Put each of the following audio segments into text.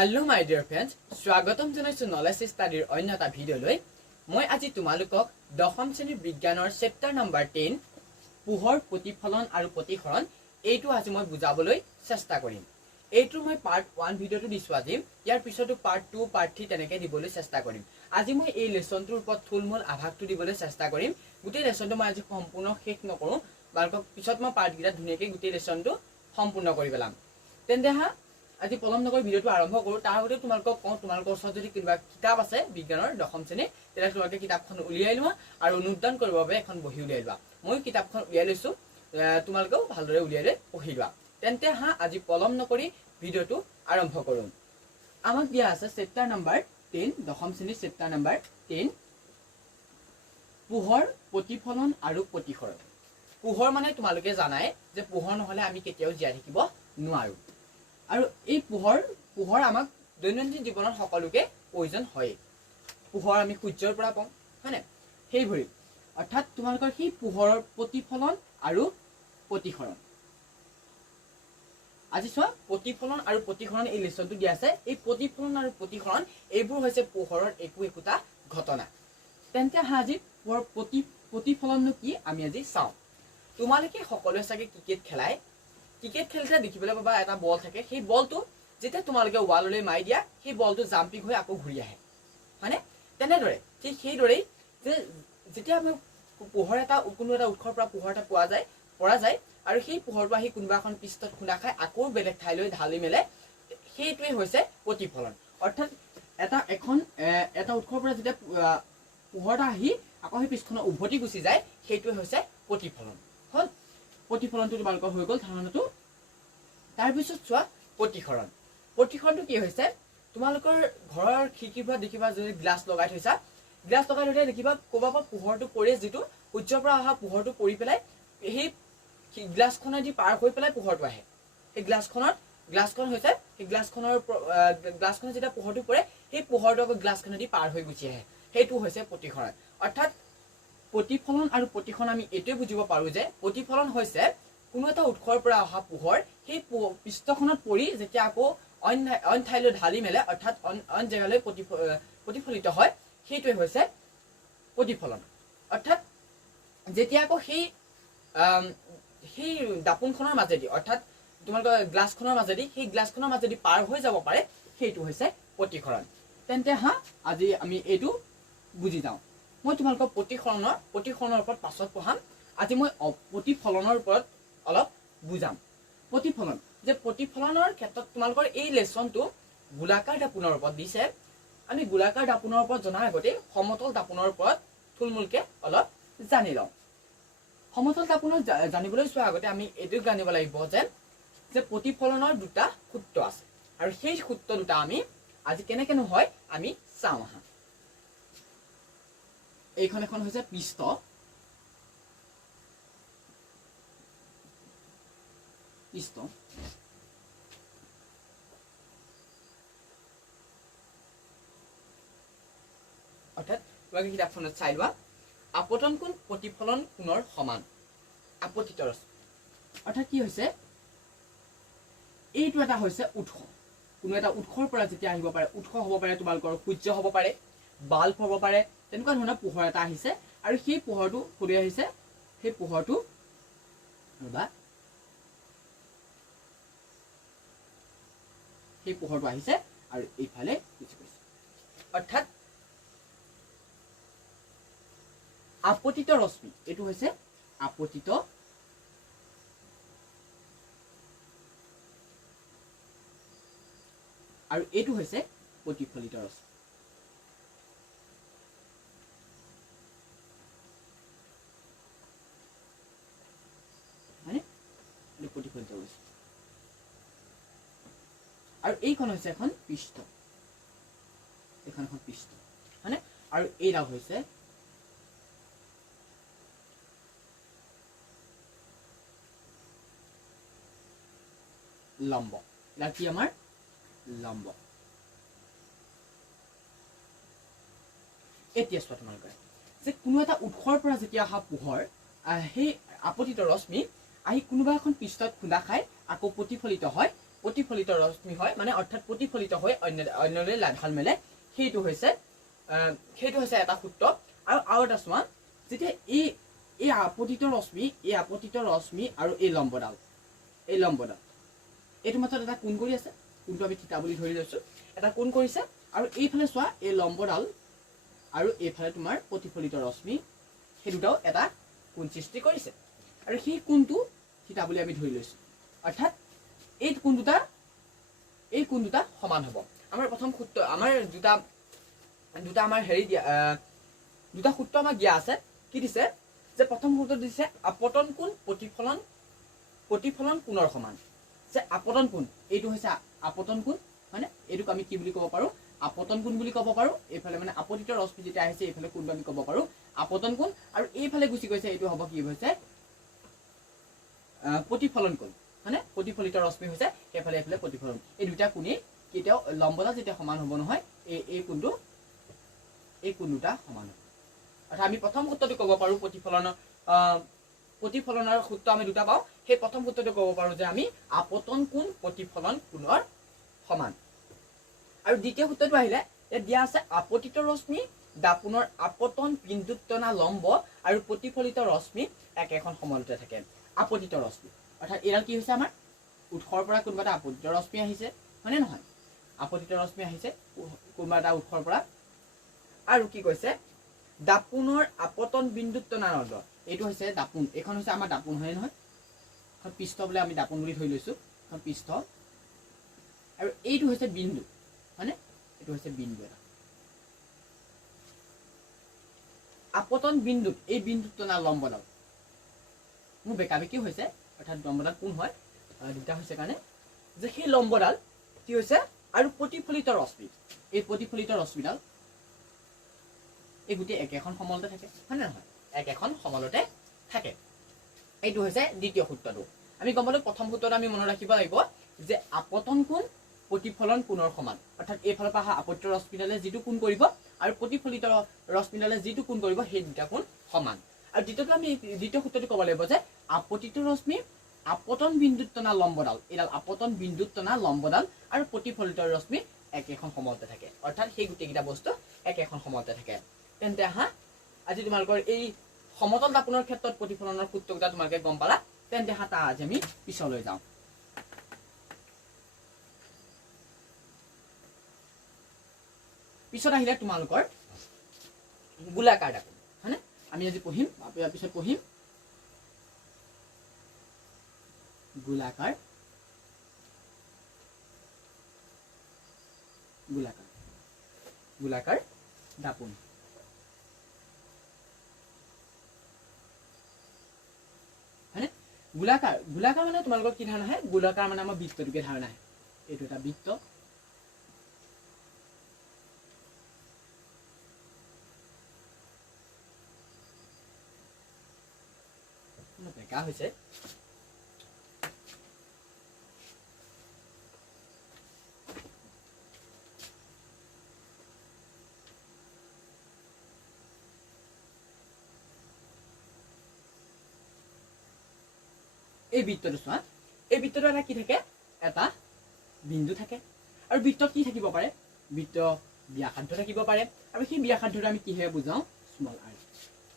Hello my dear friends, স্বাগতম জনাইছো knowledge ষ্টাডিৰ অন্য এটা ভিডিঅ'লৈ। মই আজি তোমালোকক দশম শ্ৰেণীৰ বিজ্ঞানৰ চেপ্টাৰ নম্বৰ 10 পোহৰ প্ৰতিফলন আৰু প্ৰতিসৰণ এইটো আজি মই বুজাবলৈ চেষ্টা কৰিম। এইটো মই পাৰ্ট 1 ভিডিঅ'টো দিছো আজি, ইয়াৰ পিছতো পাৰ্ট 2 পাৰ্ট 3 তেনেকৈ দিবলৈ চেষ্টা কৰিম। আজি মই এই লেসনটোৰ ওপৰত থুলমূল আভাসটো দিবলৈ চেষ্টা কৰিম। গোটেই লেসনটো মই আজি সম্পূৰ্ণ শেষ নকৰো, বালকক পিছত মই পাৰ্ট গিটা ধুনীয়াকৈ গোটেই লেসনটো সম্পূৰ্ণ কৰি পেলাম। তেন্তে হা আজি পলম নকৰি ভিডিঅ'টো আৰম্ভ কৰো। তাৰ আগতে তোমালোকক কওঁ, তোমালোকৰ ওচৰত যদি কিবা কিতাপ আছে বিজ্ঞানৰ দশম শ্ৰেণী, তেতিয়া তোমালোকে কিতাপখন উলিয়াই লোৱা আৰু অনুদান কৰিবৰ বাবে এখন বহি উলিয়াই লোৱা। মই কিতাপখন উলিয়াই লৈছো, তোমালোকেও ভালদৰে উলিয়াই লৈ পঢ়ি লোৱা। তেন্তে হা আজি পলম নকৰি ভিডিঅ'টো আৰম্ভ কৰো। আমাক দিয়া আছে চেপ্টাৰ নম্বৰ 10, দশম শ্ৰেণীৰ চেপ্টাৰ নম্বৰ 10 পোহৰ প্ৰতিফলন আৰু প্ৰতিসৰণ। পোহৰ মানে তোমালোকে জানাই যে পোহৰ নহলে আমি কেতিয়াও জীয়াই থাকিব নোৱাৰো। আৰু এই পোহৰ আমাক দৈনন্দিন জীৱনত সকলোকে প্ৰয়োজন হয়। পোহৰ আমি সূৰ্যৰ পৰা পাওঁ, হয়নে? সেইভৰি অৰ্থাৎ তোমালোকৰ সেই পোহৰৰ প্ৰতিফলন আৰু প্ৰতিসৰণ। আজি চোৱা, প্ৰতিফলন আৰু প্ৰতিসৰণ এই লেসনটো দিয়া আছে। এই প্ৰতিফলন আৰু প্ৰতিসৰণ এইবোৰ হৈছে পোহৰৰ একোটা ঘটনা। তেন্তে আজি প্ৰতিফলননো কি আমি আজি চাওঁ। তোমালোকে সকলোৱে চাগে ক্ৰিকেট খেলাই। ক্ৰিকেট খেলতে দেখিবলৈ পাবা এটা বল থাকে, সেই বলটো যেতিয়া তোমালোকে ৱাললৈ মাৰি দিয়া, সেই বলটো জাম্পিং হৈ আকৌ ঘূৰি আহে, হয়নে? তেনেদৰে ঠিক সেইদৰেই যে যেতিয়া আমি পোহৰ এটা কোনো এটা উৎসৰ পৰা পোহৰ এটা পৰা যায় আৰু সেই পোহৰটো আহি কোনোবা এখন পৃষ্ঠত খুন্দা খাই আকৌ বেলেগ ঠাইলৈ ঢালি মেলে, সেইটোৱে হৈছে প্ৰতিফলন। অৰ্থাৎ এটা উৎসৰ পৰা যেতিয়া পোহৰ এটা আহি আকৌ সেই পৃষ্ঠখনত উভতি গুচি যায়, সেইটোৱে হৈছে প্ৰতিফলন। হল প্ৰতিফলনটো তোমালোকৰ হৈ গ'ল ধাৰণাটো। তাৰপিছত চোৱা প্ৰতিসৰণ। প্ৰতিসৰণটো কি হৈছে, তোমালোকৰ ঘৰৰ খিৰিকীৰ পৰা দেখিবা যদি গ্লাছ লগাই থৈছা, গ্লাছ লগাই থৈতে দেখিবা ক'ৰবাৰ পৰা পোহৰটো পৰি, যিটো সূৰ্যৰ পৰা অহা পোহৰটো পৰি পেলাই সেই গ্লাছখনেদি পাৰ হৈ পেলাই পোহৰটো আহে। সেই গ্লাছখন হৈছে সেই গ্লাছখনত যেতিয়া পোহৰটো পৰে, সেই পোহৰটো আকৌ গ্লাছখনেদি পাৰ হৈ গুচি আহে, সেইটো হৈছে প্ৰতিসৰণ। অৰ্থাৎ প্ৰতিফলন আৰু প্ৰতিসৰণ আমি এইটোৱে বুজিব পাৰো যে প্ৰতিফলন হৈছে কোনো এটা উৎসৰ পৰা অহা পোহৰ সেই পৃষ্ঠখনত পৰি যেতিয়া আকৌ অইন ঠাইলৈ ঢালি মেলে, অৰ্থাৎ অইন জেগালৈ প্ৰতিফলিত হয়, সেইটোৱে হৈছে প্ৰতিফলন। অৰ্থাৎ যেতিয়া আকৌ সেই দাপোনখনৰ মাজেদি, অৰ্থাৎ তোমালোকৰ গ্লাছখনৰ মাজেদি পাৰ হৈ যাব পাৰে, সেইটো হৈছে প্ৰতিসৰণ। তেন্তে হা আজি আমি এইটো বুজি যাওঁ। মই তোমালোকক প্ৰতিসৰণৰ ওপৰত পাছত পঢ়াম। আজি মই প্ৰতিফলনৰ ওপৰত অলপ বুজাম। প্ৰতিফলন যে প্ৰতিফলনৰ ক্ষেত্ৰত তোমালোকৰ এই লেসনটো গোলাকাৰ দাপোনৰ ওপৰত দিছে। আমি গোলাকাৰ দাপোনৰ ওপৰত জনাৰ আগতে সমতল দাপোনৰ ওপৰত থুলমূলকে অলপ জানি লওঁ। সমতল দাপোনৰ জানিবলৈ চোৱাৰ আগতে আমি এইটো জানিব লাগিব যে প্ৰতিফলনৰ দুটা সূত্ৰ আছে, আৰু সেই সূত্ৰ দুটা আমি আজি কেনেকেনো হয় আমি চাওঁ আহা। এইখন এখন হৈছে পৃষ্ঠ, অৰ্থাৎ তোমালোকে কিতাপখনত চাই লোৱা। আপতন কোণ প্ৰতিফলন কোণৰ সমান। আপতিত ৰশ্মি অৰ্থাৎ কি হৈছে, এইটো এটা হৈছে উৎস। কোনো এটা উৎসৰ পৰা যেতিয়া আহিব পাৰে, উৎস হ'ব পাৰে তোমালোকৰ সূৰ্য হ'ব পাৰে, বাল্ব হ'ব পাৰে, তেনেকুৱা ধৰণৰ পোহৰ এটা আহিছে আৰু সেই পোহৰটো ক'লৈ আহিছে, সেই পোহৰটো আহিছে আৰু এইফালে গুচি গৈছে। অৰ্থাৎ আপতিত ৰশ্মি, এইটো হৈছে আপতিত আৰু এইটো হৈছে প্ৰতিফলিত ৰশ্মি। প্ৰতিফলিত ৰশ্মি আৰু এইখন হৈছে এখন পৃষ্ঠ, হয়নে? আৰু এইডাল হৈছে লম্ব। এইডাল কি আমাৰ লম্ব। এতিয়া চোৱা তোমালোকে যে কোনো এটা উৎসৰ পৰা যেতিয়া অহা পোহৰ, সেই আপতিত ৰশ্মি আহি কোনোবা এখন পৃষ্ঠত খুন্দা খাই আকৌ প্ৰতিফলিত হয়, প্ৰতিফলিত ৰশ্মি হয় মানে অৰ্থাৎ প্ৰতিফলিত হৈ অন্যলৈ ঢাল মেলে সেইটো হৈছে এটা সূত্ৰ আৰু এটা চোৱা যেতিয়া এই আপতিত ৰশ্মি আৰু এই লম্বডাল এইটো মাজত এটা কোণ কৰি আছে কোণটো আমি থিতা বুলি ধৰি লৈছো এটা কোণ কৰিছে আৰু এইফালে চোৱা এই লম্বডাল আৰু এইফালে তোমাৰ প্ৰতিফলিত ৰশ্মি সেই দুটাও এটা কোণ সৃষ্টি কৰিছে আৰু সেই কোণটো থিতা বুলি আমি ধৰি লৈছো অৰ্থাৎ এই কোণ দুটা সমান হ'ব আমাৰ প্ৰথম সূত্ৰ আমাৰ দুটা আমাৰ হেৰি দিয়া দুটা সূত্ৰ আমাক দিয়া আছে কি দিছে যে প্ৰথম সূত্ৰ দিছে আপতন কোণ প্ৰতিফলন কোণৰ সমান যে আপতন কোণ এইটো হৈছে আপতন কোণ মানে এইটোক আমি কি বুলি ক'ব পাৰো আপতন কোণ বুলি ক'ব পাৰো এইফালে মানে আপতিত ৰশ্মি যেতিয়া আহিছে এইফালে কোণটো আমি ক'ব পাৰো আপতন কোণ আৰু এইফালে গুচি গৈছে এইটো হ'ব কি হৈছে প্ৰতিফলন কোণ মানে প্ৰতিফলিত ৰশ্মি হৈছে এইফালে প্ৰতিফলন এই দুটা কোণে কেতিয়াও লম্বডাল যেতিয়া সমান হ'ব নহয় এই কোণ দুটা সমান হ'ব অৰ্থাৎ আমি প্ৰথম সূত্ৰটো ক'ব পাৰো প্ৰতিফলনৰ সূত্ৰ আমি দুটা পাওঁ সেই প্ৰথম সূত্ৰটো ক'ব পাৰো যে আমি আপতন কোণ প্ৰতিফলন কোণৰ সমান আৰু দ্বিতীয় সূত্ৰটো আহিলে ইয়াত দিয়া আছে আপতিত ৰশ্মি দাপোনৰ আপতন বিন্দুত টনা লম্ব আৰু প্ৰতিফলিত ৰশ্মি একেখন সমলতে থাকে আপতিত ৰশ্মি অৰ্থাৎ এডাল কি হৈছে আমাৰ উৎসৰ পৰা কোনোবা এটা আপতিত ৰশ্মি আহিছে হয়নে নহয় আপতিত ৰশ্মি আহিছে কোনোবা এটা উৎসৰ পৰা আৰু কি কৈছে দাপোনৰ আপতন বিন্দুত টনা লম্ব এইটো হৈছে দাপোন এইখন হৈছে আমাৰ দাপোন হয় নহয় এখন পৃষ্ঠ বোলে আমি দাপোন বুলি ধৰি লৈছো এখন পৃষ্ঠ আৰু এইটো হৈছে বিন্দু হয়নে এইটো হৈছে বিন্দু এটা আপতন বিন্দুত এই বিন্দুত টনা লম্বডাল মোৰ বেকাবেকি হৈছে অৰ্থাৎ লম্বডাল কোন হয় দুটা হৈছে কাৰণে যে সেই লম্বডাল কি হৈছে আৰু প্ৰতিফলিত ৰশ্মি এই প্ৰতিফলিত ৰশ্মিডাল এই গোটেই একেখন সমলতে থাকে হয় নে নহয় একেখন সমলতে থাকে এইটো হৈছে দ্বিতীয় সূত্ৰটো আমি গম পালো প্ৰথম সূত্ৰটো আমি মনত ৰাখিব লাগিব যে আপতন কোণ প্ৰতিফলন কোণৰ সমান অৰ্থাৎ এইফালৰ পৰা আপতিত ৰশ্মিডালে যিটো কোণ কৰিব আৰু প্ৰতিফলিত ৰশ্মিডালে যিটো কোণ কৰিব সেই দুটা কোণ সমান আৰু দ্বিতীয় সূত্ৰটো ক'ব লাগিব যে আপতিত ৰশ্মি আপতন বিন্দুত টনা লম্বডাল এইডাল আপতন বিন্দুত টনা লম্বডাল আৰু প্ৰতিফলিত ৰশ্মি একেখন সমলতে থাকে অৰ্থাৎ সেই গোটেইকেইটা বস্তু একেখন সমলতে থাকে তেন্তে আজি তোমালোকৰ এই সমতল দাপোনৰ ক্ষেত্ৰত প্ৰতিফলনৰ সূত্ৰকেইটা তোমালোকে গম পালা তেন্তে তাৰ আজি আমি পিছলৈ যাওঁ পিছত আহিলে তোমালোকৰ গোলাকাৰ দাপোন হয়নে আমি আজি পঢ়িম পিছত পঢ়িম গোলাকাৰ দাপোন হয়নে গোলাকাৰ মানে তোমালোকৰ কি ধাৰণা আহে গোলাকাৰ মানে আমাৰ বৃত্তটোকে ধাৰণা আহে এইটো এটা বৃত্ত বেকা হৈছে এই বৃত্তটো চোৱা এই বৃত্তটো এটা কি থাকে এটা বিন্দু থাকে আৰু বৃত্তত কি থাকিব পাৰে বৃত্ত ব্যাসাৰ্ধ থাকিব পাৰে আৰু সেই ব্যাসাৰ্ধটো আমি কিহে বুজাওঁ স্মল r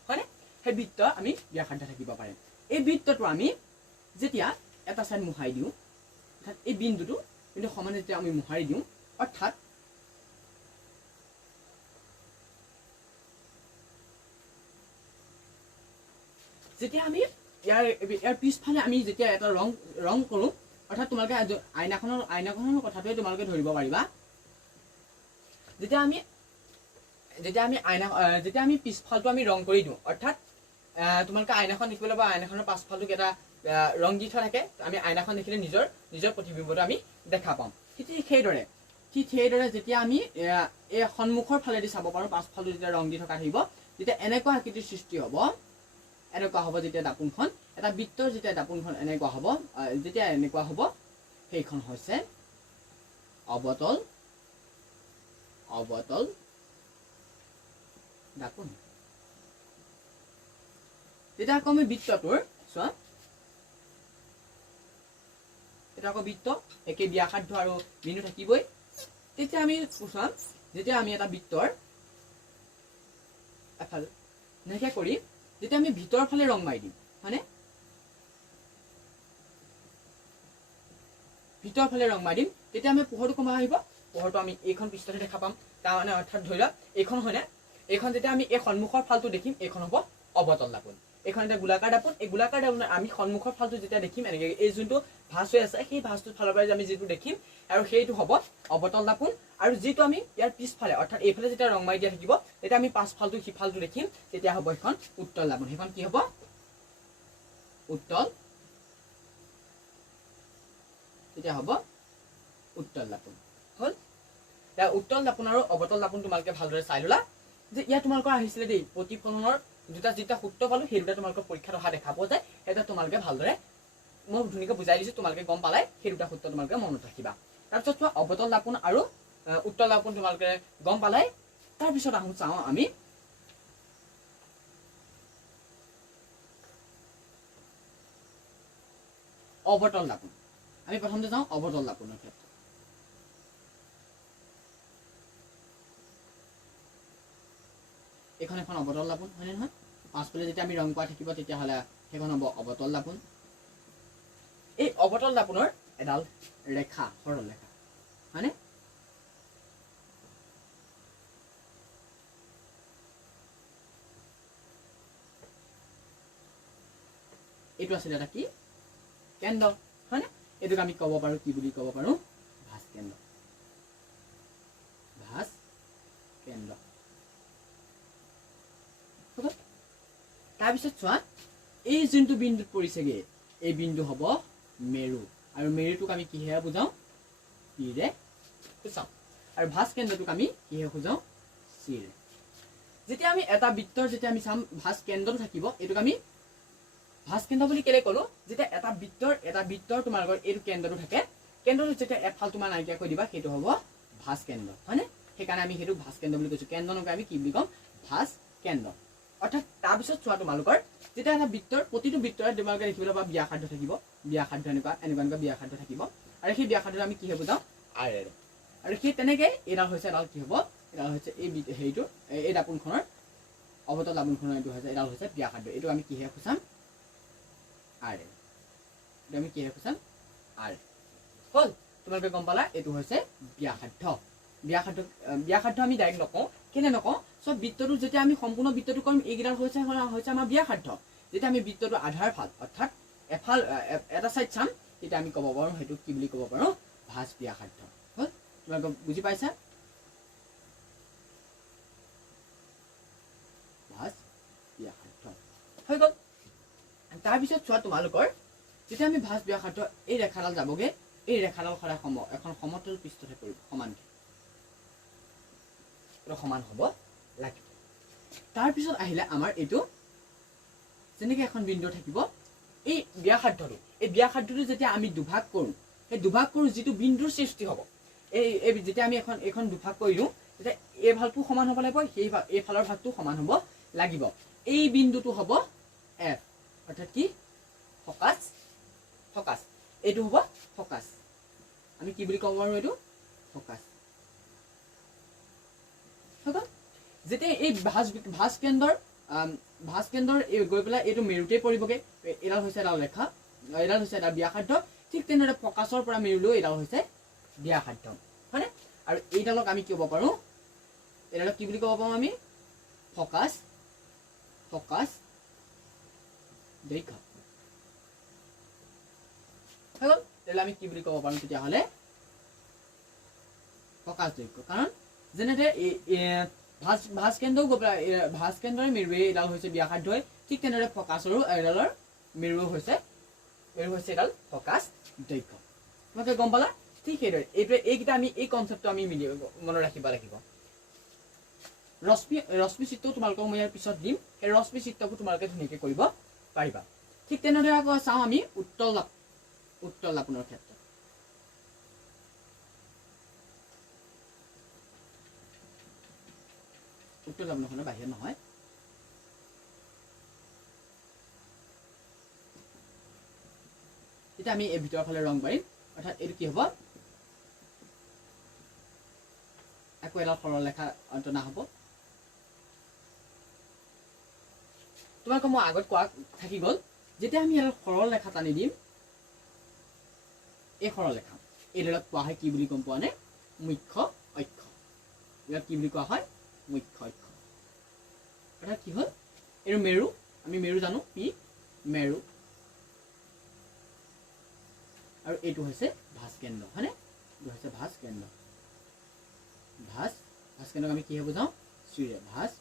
হয়নে সেই বৃত্ত আমি ব্যাসাৰ্ধ থাকিব পাৰে এই বৃত্তটো আমি যেতিয়া এটা সাইড মুহাই দিওঁ অৰ্থাৎ এই বিন্দুটো কিন্তু সমানে যেতিয়া আমি মুহাৰি দিওঁ অৰ্থাৎ যেতিয়া আমি ইয়াৰ পিছফালে আমি যেতিয়া এটা ৰং কৰোঁ অৰ্থাৎ তোমালোকে আইনাখনৰ কথাটোৱে তোমালোকে ধৰিব পাৰিবা যেতিয়া আমি পিছফালটো আমি ৰং কৰি দিওঁ অৰ্থাৎ তোমালোকে আইনাখন দেখিবলৈ বা আইনাখনৰ পাছফালটোক এটা ৰং দি থোৱা থাকে আমি আইনাখন দেখিলে নিজৰ প্ৰতিবিম্বটো আমি দেখা পাম ঠিক সেইদৰে যেতিয়া আমি এই সন্মুখৰ ফালেদি চাব পাৰোঁ পাছফালটো যেতিয়া ৰং দি থকা থাকিব তেতিয়া এনেকুৱা আকৃতিৰ সৃষ্টি হ'ব যেতিয়া দাপোনখন এটা বৃত্তৰ যেতিয়া দাপোনখন এনেকুৱা হ'ব সেইখন হৈছে অবতল দাপোন তেতিয়া আকৌ আমি বৃত্তটোৰ চোৱা এটা আকৌ বৃত্ত একে ব্যাসাৰ্ধ আৰু বিন্দু থাকিবই তেতিয়া আমি চাম যেতিয়া আমি এটা বৃত্তৰ এফাল এনেকৈ কৰি যেতিয়া আমি ভিতৰৰ ফালে ৰং মাৰি দিম হয়নে ভিতৰৰ ফালে ৰং মাৰি দিম তেতিয়া আমি পোহৰটো কমা আহিব পোহৰটো আমি এইখন পৃষ্ঠতে দেখা পাম তাৰ মানে অৰ্থাৎ ধৰি লোৱা এইখন হয়নে এইখন যেতিয়া আমি এই সন্মুখৰ ফালটো দেখিম এইখন হ'ব অৱতল দাপোন এইখন এটা গোলাকাৰ দাপোন এই গোলাকাৰ দাপোনৰ আমি সন্মুখৰ ফালটো যেতিয়া দেখিম এনেকৈ এই যোনটো ভাঁজ হৈ আছে সেই ভাঁজটোৰ ফালৰ পৰা আমি যিটো দেখিম আৰু সেইটো হ'ব অৱতল দাপোন আৰু যিটো আমি ইয়াৰ পিছফালে অৰ্থাৎ এইফালে যেতিয়া ৰং মাৰি দিয়া থাকিব তেতিয়া আমি পাছফালটো সিফালটো দেখিম তেতিয়া হ'ব এখন উত্তল দাপোন সেইখন কি হ'ব উত্তল তেতিয়া হ'ব উত্তল দাপোন হ'ল এতিয়া উত্তল দাপোন আৰু অৱতল দাপোন তোমালোকে ভালদৰে চাই ল'লা যে ইয়াত তোমালোকৰ আহিছিলে দেই প্ৰতিফলনৰ দুটা যেতিয়া সূত্ৰ পালো সেই দুটা তোমালোকৰ পৰীক্ষাত অহা দেখা পোৱা যায় এটা তোমালোকে ভালদৰে মই ধুনীয়াকৈ বুজাই দিছো তোমালোকে গম পালাই সেই দুটা সূত্ৰ তোমালোকে মনত ৰাখিবা তাৰপিছত চোৱা অৱতল দাপোন আৰু উত্তল দাপোন তোমালোকে গম পালাই তাৰপিছত আহোঁ চাওঁ আমি অৱতল দাপোন আমি প্ৰথমতে যাওঁ অৱতল দাপোনৰ ক্ষেত্ৰত এখন এখন অৱতল দাপোন হয়নে নহয় পাছফালে যেতিয়া আমি ৰং কৰা থাকিব তেতিয়াহ'লে সেইখন হ'ব অৱতল দাপোন এই অৱতল দাপোনৰ এডাল ৰেখা সৰল ৰেখা হয়নে এইটো আছিলে এটা কি কেন্দ্ৰ হয়নে এইটোক আমি ক'ব পাৰোঁ কি বুলি ক'ব পাৰোঁ ভাঁজ কেন্দ্ৰ ভাঁজ কেন্দ্ৰ তাৰপিছত চোৱা এই যোনটো বিন্দুত পৰিছেগে এই বিন্দু হ'ব মেৰু আৰু মেৰুটোক আমি কিহেৰে বুজাওঁ পিৰে বুজাওঁ আৰু ভাঁজ কেন্দ্ৰটোক আমি কিহে বুজাওঁ চিৰে যেতিয়া আমি এটা বৃত্তৰ যেতিয়া আমি চাম ভাঁজ কেন্দ্ৰটো থাকিব এইটোক আমি ভাঁজ কেন্দ্ৰ বুলি কেলে ক'লো যেতিয়া এটা বৃত্তৰ তোমালোকৰ এইটো কেন্দ্ৰটো থাকে কেন্দ্ৰটো যেতিয়া এফাল তোমাৰ নাইকিয়া কৰি দিবা সেইটো হ'ব ভাঁজ কেন্দ্ৰ হয়নে সেইকাৰণে আমি সেইটো ভাঁজ কেন্দ্ৰ বুলি কৈছোঁ কেন্দ্ৰ নকয় আমি কি বুলি ক'ম ভাঁজ কেন্দ্ৰ অৰ্থাৎ তাৰপিছত চোৱা তোমালোকৰ যেতিয়া এটা বৃত্তৰ প্ৰতিটো বৃত্তৰে তোমালোকে দেখিবলৈ পাবা ব্যাসাৰ্ধ থাকিব ব্যাসাৰ্ধ এনেকুৱা ব্যাসাৰ্ধ থাকিব আৰু সেই ব্যাসাৰ্ধটো আমি কিহে বুজাওঁ আৰেৰে আৰু সেই তেনেকৈ এইডাল হৈছে এডাল কি হ'ব এডাল হৈছে এই হেৰিটো এই দাপোনখনৰ অৱতল দাপোনখনৰ এইটো হৈছে এডাল হৈছে ব্যাসাৰ্ধ এইটো আমি কিহে খুচাম আৰে এইটো আমি কিহে খুচাম আৰে হ'ল তোমালোকে গম পালা এইটো হৈছে ব্যাসাৰ্ধ ব্যাসাৰ্ধ আমি ডাইৰেক্ট নকওঁ কেনে নকওঁ চব বৃত্তটো যেতিয়া আমি সম্পূৰ্ণ বৃত্তটো কৰিম এইকেইডাল হৈছে আমাৰ ব্যাসাৰ্ধ যেতিয়া আমি বৃত্তটো আধাৰ ফাল অৰ্থাৎ এফাল এটা চাইড চাম তেতিয়া আমি ক'ব পাৰোঁ সেইটো কি বুলি ক'ব পাৰোঁ ভাঁজ ব্যাসাৰ্ধ হ'ল তোমালোকে বুজি পাইছা ভাঁজ ব্যাসাৰ্ধ হৈ গ'ল তাৰপিছত চোৱা তোমালোকৰ যেতিয়া আমি ভাঁজ ব্যাসাৰ্ধ এই ৰেখাডাল যাবগৈ এই ৰেখাডাল সদায় এখন সমতল পৃষ্ঠতে পৰিব সমানকৈ সমান হ'ব লাগিব তাৰপিছত আহিলে আমাৰ এইটো যেনেকৈ এখন বিন্দু থাকিব এই ব্যাসাৰ্ধটো যেতিয়া আমি দুভাগ কৰোঁ সেই দুভাগ কৰোঁ যিটো বিন্দুৰ সৃষ্টি হ'ব এই যেতিয়া আমি এখন দুভাগ কৰি দিওঁ তেতিয়া এই ভাগটো সমান হ'ব লাগিব এই ফালৰ ভাগটো সমান হ'ব লাগিব এই বিন্দুটো হ'ব এফ অৰ্থাৎ কি ফকাছ এইটো হ'ব ফকাছ আমি কি বুলি ক'ব পাৰোঁ এইটো ফকাছ যেতিয়া এই ভাঁজ কেন্দ্ৰৰ গৈ পেলাই এইটো মেৰুতেই পৰিবগৈ এডাল হৈছে এডাল ৰেখা এডাল হৈছে এটা ব্যাসাৰ্ধ ঠিক তেনেদৰে ফকাছৰ পৰা মেৰুলৈ এডাল হৈছে ব্যাসাৰ্ধ হয়নে আৰু এইডালক আমি কি ক'ব পাৰোঁ এইডালক কি বুলি ক'ব পাৰোঁ আমি ফকাছ দৈৰ্ঘ্য হৈ গ'ল তেতিয়াহ'লে আমি কি বুলি ক'ব পাৰোঁ তেতিয়াহ'লে ফকাছ দৈৰ্ঘ্য কাৰণ যেনেদৰে ভাঁজ কেন্দ্ৰও গৈ পেলাই ভাঁজ কেন্দ্ৰৰ মেৰুৱে এডাল হৈছে ব্যাসাৰ্ধ ঠিক তেনেদৰে ফকাছৰো এডালৰ মেৰু হৈছে এডাল ফকাছ দৈৰ্ঘ্য তোমালোকে গম পালা ঠিক সেইদৰে এইকেইটা আমি এই কনচেপ্টটো আমি মনত ৰাখিব লাগিব ৰশ্মি চিত্ৰও তোমালোকক মই ইয়াৰ পিছত দিম সেই ৰশ্মি চিত্ৰবোৰ তোমালোকে ধুনীয়াকৈ কৰিব পাৰিবা ঠিক তেনেদৰে আকৌ চাওঁ আমি উত্তল দাপোনৰ ক্ষেত্ৰত উত্তল দাপোনখনৰ বাহিৰত নহয় তেতিয়া আমি এই ভিতৰৰ ফালে ৰং মাৰিম অৰ্থাৎ এইটো কি হ'ব আকৌ এটা সৰল ৰেখা অন্তনা হ'ব তোমাক মই আগত কোৱা থাকি গ'ল যেতিয়া আমি এটা সৰল ৰেখা টানি দিম এই সৰল ৰেখা এইডালক কোৱা হয় কি বুলি গম পোৱা নে মুখ্য অক্ষ ইয়াক কি বুলি কোৱা হয় মুখ্য অক্ষ অৰ্থাৎ কি হ'ল এইটো মেৰু আমি মেৰু জানো পি মেৰু আৰু এইটো হৈছে ভাস কেন্দ্ৰ হয়নে এইটো হৈছে ভাস কেন্দ্ৰ ভাস কেন্দ্ৰক আমি কি বুজাওঁ শ্ৰীৰে ভাস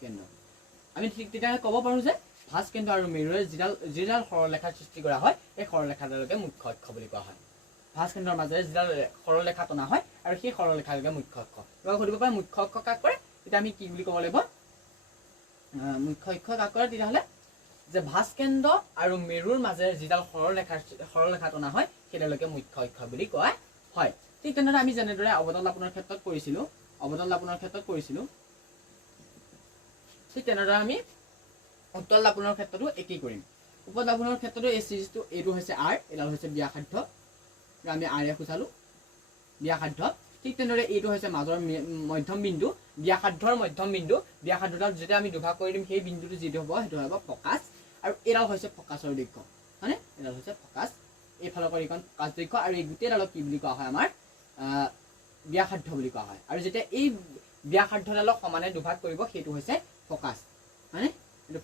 কেন্দ্ৰ আমি ঠিক তেতিয়াহ'লে ক'ব পাৰোঁ যে ভাস কেন্দ্ৰ আৰু মেৰুৰে যিডাল সৰল ৰেখাৰ সৃষ্টি কৰা হয় এই সৰল ৰেখাডালকে মুখ্য অক্ষ বুলি কোৱা হয় ভাস কেন্দ্ৰৰ মাজেৰে যিডাল সৰল ৰেখা টনা হয় আৰু সেই সৰল ৰেখাডালকে মুখ্য অক্ষ তোমাক সুধিব পাৰে মুখ্য অক্ষ কাক কৰে তেতিয়া আমি কি বুলি ক'ব লাগিব মুখ্য অক্ষ কাক কৰে তেতিয়াহ'লে যে ভাস কেন্দ্ৰ আৰু মেৰুৰ মাজেৰে যিডাল সৰল ৰেখা টনা হয় সেইডালকে মুখ্য অক্ষ বুলি কোৱা হয় ঠিক তেনেদৰে আমি যেনেদৰে অৱতল লাপনৰ ক্ষেত্ৰত কৰিছিলোঁ ঠিক তেনেদৰে আমি উত্তল লাপনৰ ক্ষেত্ৰতো একেই কৰিম উপল লাপনৰ ক্ষেত্ৰতো এই চিৰিজটো এইটো হৈছে আৰ এডাল হৈছে ব্যাসাৰ্ধ আমি আৰে খুচালো ব্যাসাৰ্ধ ঠিক তেনেদৰে এইটো হৈছে মাজৰ মধ্যম বিন্দু ব্যাসাৰ্ধৰ মধ্যম বিন্দু ব্যাসাৰ্ধডাল যেতিয়া আমি দুভাগ কৰি দিম সেই বিন্দুটো যিটো হ'ব সেইটো হ'ব ফকাছ আৰু এডাল হৈছে ফকাছৰ দৈৰ্ঘ্য হয়নে এডাল হৈছে ফকাছ এইফালৰ পৰা এইখন ফকাছ দৈৰ্ঘ্য আৰু এই গোটেইডালক কি বুলি কোৱা হয় আমাৰ ব্যাসাৰ্ধ বুলি কোৱা হয় আৰু যেতিয়া এই ব্যাসাৰ্ধডালক সমানে দুভাগ কৰিব সেইটো হৈছে ফকাছ হয়নে এইটো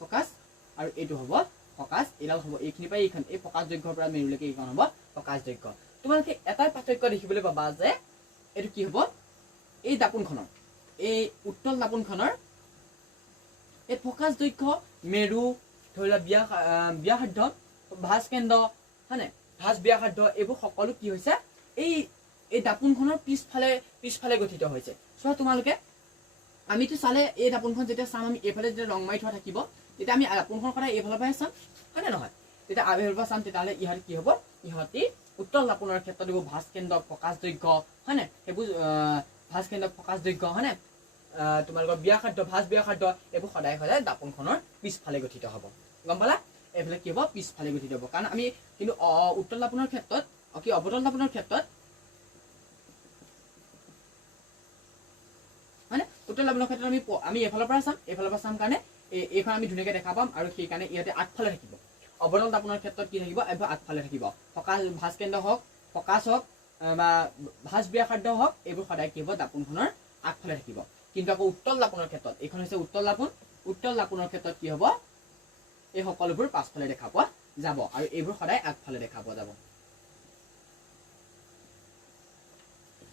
ফকাছ আৰু এইটো হ'ব ফকাছ এডাল হ'ব এইখিনি পৰা এইখন এই ফকাছ দৈৰ্ঘ্যৰ পৰা মেৰুলৈকে এইখন হ'ব ফকাছ দৈৰ্ঘ্য তোমালোকে এটাই পাৰ্থক্য দেখিবলৈ পাবা যে এইটো কি হ'ব এই দাপোনখনৰ এই উত্তল দাপোনখনৰ এই ফকাছ দৈৰ্ঘ্য মেৰু ধৰি লোৱা ব্যাসাৰ্ধ ভাস কেন্দ্ৰ হয়নে ভাস ব্যাসাৰ্ধ এইবোৰ সকলো কি হৈছে এই দাপোনখনৰ পিছফালে গঠিত হৈছে চোৱা তোমালোকে আমিতো চালে এই দাপোনখন যেতিয়া চাম আমি এইফালে যেতিয়া ৰং মাৰি থোৱা থাকিব তেতিয়া আমি দাপোনখন সদায় এইফালৰ পৰাই চাম হয়নে নহয় তেতিয়া আবেহৰ পৰা চাম তেতিয়াহ'লে ইহঁতে কি হ'ব ইহঁতি উত্তল দাপোনৰ ক্ষেত্ৰত এইবোৰ ভাস কেন্দ্ৰ ফকাছ দৈৰ্ঘ্য হয়নে সেইবোৰ ভাস কেন্দ্ৰ ফকাছ দৈৰ্ঘ্য হয়নে তোমালোকৰ ব্যাসাৰ্ধ ভাস ব্যাসাৰ্ধ এইবোৰ সদায় দাপোনখনৰ পিছফালে গঠিত হ'ব গম পালা এইফালে কি হ'ব পিছফালে গঠিত হ'ব কাৰণ আমি কিন্তু উত্তল দাপোনৰ ক্ষেত্ৰত কি অৱতল দাপোনৰ ক্ষেত্ৰত হয়নে উত্তল দাপোনৰ ক্ষেত্ৰত আমি এইফালৰ পৰা চাম কাৰণে এইখন আমি ধুনীয়াকৈ দেখা পাম আৰু সেইকাৰণে ইয়াতে আগফালে থাকিব অৱতল দাপোনৰ ক্ষেত্ৰত কি থাকিব এইবোৰ আগফালে থাকিব ফকাছ ভাস কেন্দ্ৰ হওক ফকাছ হওক বা ভাস ব্যাসাৰ্ধ হওক এইবোৰ সদায় কি হ'ব দাপোনখনৰ আগফালে থাকিব কিন্তু আকৌ উত্তল দাপোনৰ ক্ষেত্ৰত এইখন হৈছে উত্তল দাপোনৰ ক্ষেত্ৰত কি হ'ব এই সকলোবোৰ পাছফালে দেখা পোৱা যাব আৰু এইবোৰ সদায় আগফালে দেখা পোৱা যাব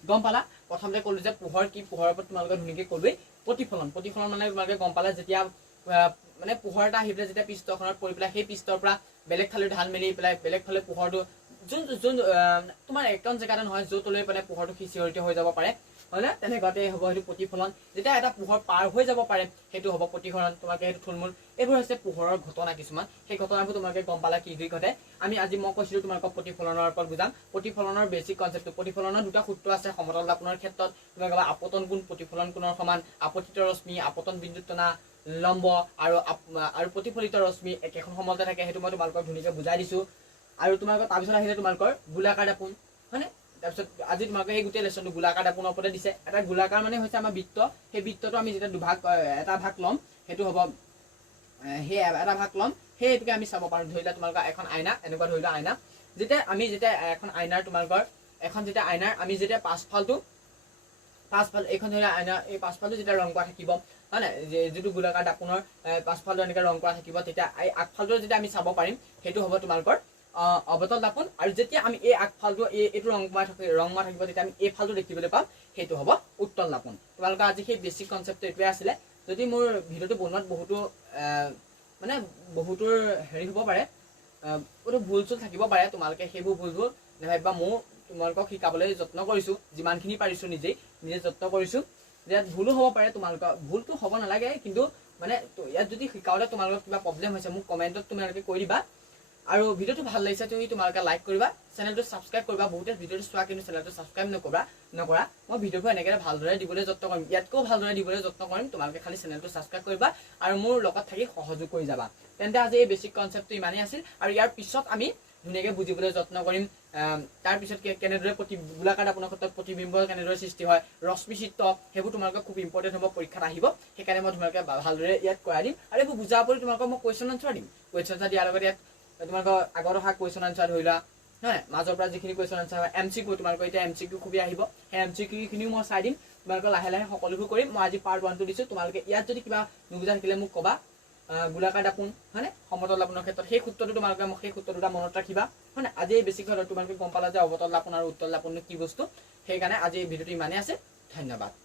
গম পালা প্ৰথমতে ক'লো যে পোহৰ কি পোহৰৰ ওপৰত তোমালোকে ধুনীয়াকৈ ক'লোৱেই প্ৰতিফলন মানে তোমালোকে গম পালা যেতিয়া মানে পোহৰ এটা আহি পেলাই যেতিয়া পৃষ্ঠখনত পৰি পেলাই সেই পৃষ্ঠৰ পৰা বেলেগ ফালে ঢাল মেলি পেলাই বেলেগ ফালে পোহৰটো যোন তোমাৰ একদম জেগাতে নহয় য'তলৈ মানে পোহৰটো সিঁচৰিত হৈ যাব পাৰে হয় না তেনেকুৱাতে হ'ব সেইটো প্ৰতিফলন যেতিয়া এটা পোহৰ পাৰ হৈ যাব পাৰে সেইটো হ'ব প্ৰতিফলন তোমালোকে সেইটো থুলমূল এইবোৰ হৈছে পোহৰৰ ঘটনা কিছুমান সেই ঘটনাবোৰ তোমালোকে গম পালা কি ঘটে আমি আজি মই কৈছিলোঁ তোমালোকক প্ৰতিফলনৰ ওপৰত বুজাম প্ৰতিফলনৰ বেছিক কনচেপ্টটো প্ৰতিফলনৰ দুটা সূত্ৰ আছে সমতল দাপোনৰ ক্ষেত্ৰত তোমালোকে আপতন কোণ প্ৰতিফলন কোণৰ সমান আপতিত ৰশ্মি আপতন বিন্দুত টনা লম্ব আৰু প্ৰতিফলিত ৰশ্মি একেখন সমলতে থাকে সেইটো মই তোমালোকক ধুনীয়াকৈ বুজাই দিছোঁ আৰু তোমালোকৰ তাৰপিছত আহিলে তোমালোকৰ গোলাকাৰ দাপোন হয়নে তাৰপিছত আজি তোমালোকে এই গোটেই লেচনটো গোলাকাৰ দাপোনৰ ওপৰতে দিছে এটা গোলাকাৰ মানে হৈছে আমাৰ বৃত্ত সেই বৃত্তটো আমি যেতিয়া এটা ভাগ ল'ম সেইটো হ'ব সেই এটা ভাগ ল'ম সেইটোকে আমি চাব পাৰোঁ ধৰি লোৱা তোমালোকৰ এখন আইনা এনেকুৱা ধৰি লোৱা আইনা যেতিয়া এখন আইনাৰ তোমালোকৰ এখন যেতিয়া আইনাৰ আমি যেতিয়া পাছফাল এইখন ধৰি লোৱা আইনা এই পাছফালটো যেতিয়া ৰং কৰা থাকিব হয় নাই যিটো গোলাকাৰ দাপোনৰ পাছফালটো এনেকৈ ৰং কৰা থাকিব তেতিয়া এই আগফালটো যেতিয়া আমি চাব পাৰিম সেইটো হ'ব তোমালোকৰ অৱতল দাপোন আৰু যেতিয়া আমি এই আগফালটো এইটো ৰং মৰা থাকিব তেতিয়া আমি এই ফালটো দেখিবলৈ পাম সেইটো হ'ব উত্তল দাপোন তোমালোকৰ আজি সেই বেছিক কনচেপ্টটো এইটোৱে আছিলে যদি মোৰ ভিডিঅ'টো বনোৱাত বহুতৰ হেৰি হ'ব পাৰে বহুতো ভুল চুল থাকিব পাৰে তোমালোকে সেইবোৰ ভুলবোৰ নাভাবিবা মই তোমালোকক শিকাবলৈ যত্ন কৰিছোঁ যিমানখিনি পাৰিছোঁ নিজে যত্ন কৰিছোঁ ইয়াত ভুলো হ'ব পাৰে তোমালোকৰ ভুলটো হ'ব নালাগে কিন্তু মানে ইয়াত যদি শিকাওঁতে তোমালোকৰ কিবা প্ৰব্লেম হৈছে মোক কমেণ্টত তোমালোকে কৈ দিবা আৰু ভিডিওটো ভাল লাগিছে তুমি তোমালোকে লাইক কৰিবা চেনেলটো সাবস্ক্ৰাইব কৰিবা বহুতে ভিডিওটো চোৱা কিন্তু চেনেলটো সাবস্ক্ৰাইব নকৰা মই ভিডিওবোৰ এনেকৈ ভালদৰে দিবলৈ যত্ন কৰিম ইয়াতকৈ ভালদৰে দিবলৈ যত্ন কৰিম তোমালোকে খালি চেনেলটো সাবস্ক্ৰাইব কৰিবা আৰু মোৰ লগত থাকি সহযোগ কৰি যাবা তেন্তে আজি এই বেসিক কনসেপ্টটো ইমানেই আছিল আৰু ইয়াৰ পিছত আমি ধুনীয়াকৈ বুজিবলৈ যত্ন কৰিম তাৰ পিছত কেনেদৰে গোলাকাৰ দাপোনৰ ক্ষেত্ৰত প্ৰতিবিম্ব কেনেদৰে সৃষ্টি হয় ৰশ্মি চিত্ৰ সেইবোৰ তোমালোকে খুব ইম্পৰ্টেণ্ট হ'ব পৰীক্ষাত আহিব সেইকাৰণে মই তোমালোকে ভালদৰে ইয়াত কৰাই দিম আৰু এইবোৰ বুজাৰ উপৰি তোমালোকক মই কুৱেশ্যন আনসাৰ দিম কুৱেশ্যন আনসাৰ দিয়াৰ লগতে ইয়াত তোমালোকৰ আগত অহা কুৱেশ্যন আনসাৰ ধৰিলা হয় মাজৰ পৰা যিখিনি কুৱেশ্যন আনসাৰ হয় MCQ তোমালোকৰ এতিয়া MCQ খুবেই আহিব সেই MCQ খিনিও মই চাই দিম তোমালোকৰ লাহে লাহে সকলোবোৰ কৰিম মই আজি পাৰ্ট 1 টো দিছো তোমালোকে ইয়াত যদি কিবা নুবুজা থাকিলে মোক কবা গোলাকাৰ দাপোন হয়নে সমতল দাপোনৰ ক্ষেত্ৰত সেই সূত্ৰটো তোমালোকে মোক সেই সূত্ৰটো মনত ৰাখিবা হয়নে আজি এই বেছিক তোমালোকে গম পালা যে অৱতল দাপোন আৰু উত্তল দাপোন কি বস্তু সেইকাৰণে আজি এই ভিডিওটো ইমানেই আছে ধন্যবাদ।